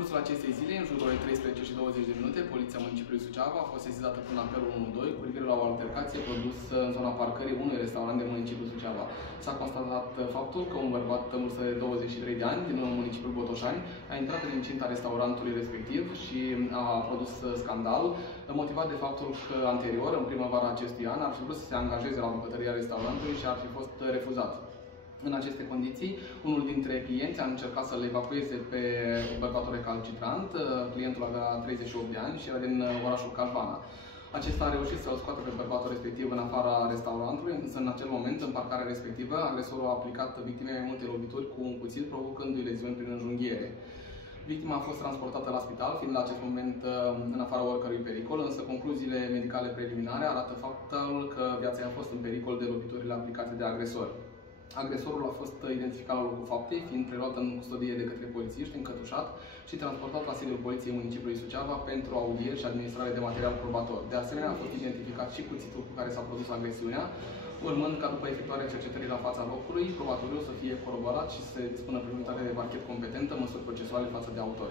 cursul acestei zile, în jurul orei 13 și 20 de minute, Poliția Municipiului Suceava a fost sesizată prin apelul 112 cu privire la o altercație produsă în zona parcării unui restaurant de municipiul Suceava. S-a constatat faptul că un bărbat în vârstă de 23 de ani din municipiul Botoșani a intrat în incinta restaurantului respectiv și a produs scandal, motivat de faptul că anterior, în primăvara acestui an, ar fi vrut să se angajeze la bucătăria restaurantului și ar fi fost refuzat. În aceste condiții, unul dintre clienți a încercat să-l evacueze pe bărbatul recalcitrant. Clientul avea 38 de ani și era din orașul Calvana. Acesta a reușit să-l scoată pe bărbatul respectiv în afara restaurantului, însă în acel moment, în parcarea respectivă, agresorul a aplicat victimei mai multe lovituri cu un cuțit, provocându-i leziuni prin înjunghiere. Victima a fost transportată la spital, fiind la acest moment în afara oricărui pericol, însă concluziile medicale preliminare arată faptul că viața ei a fost în pericol de loviturile aplicate de agresor. Agresorul a fost identificat la locul faptei, fiind preluat în custodie de către polițiști, încătușat și transportat la sediul Poliției Municipiului Suceava pentru audieri și administrare de material probator. De asemenea, a fost identificat și cuțitul cu care s-a produs agresiunea, urmând ca după efectuarea cercetării la fața locului, probatoriul să fie coroborat și să se dispună prin unitate de parchet competentă măsuri procesuale față de autor.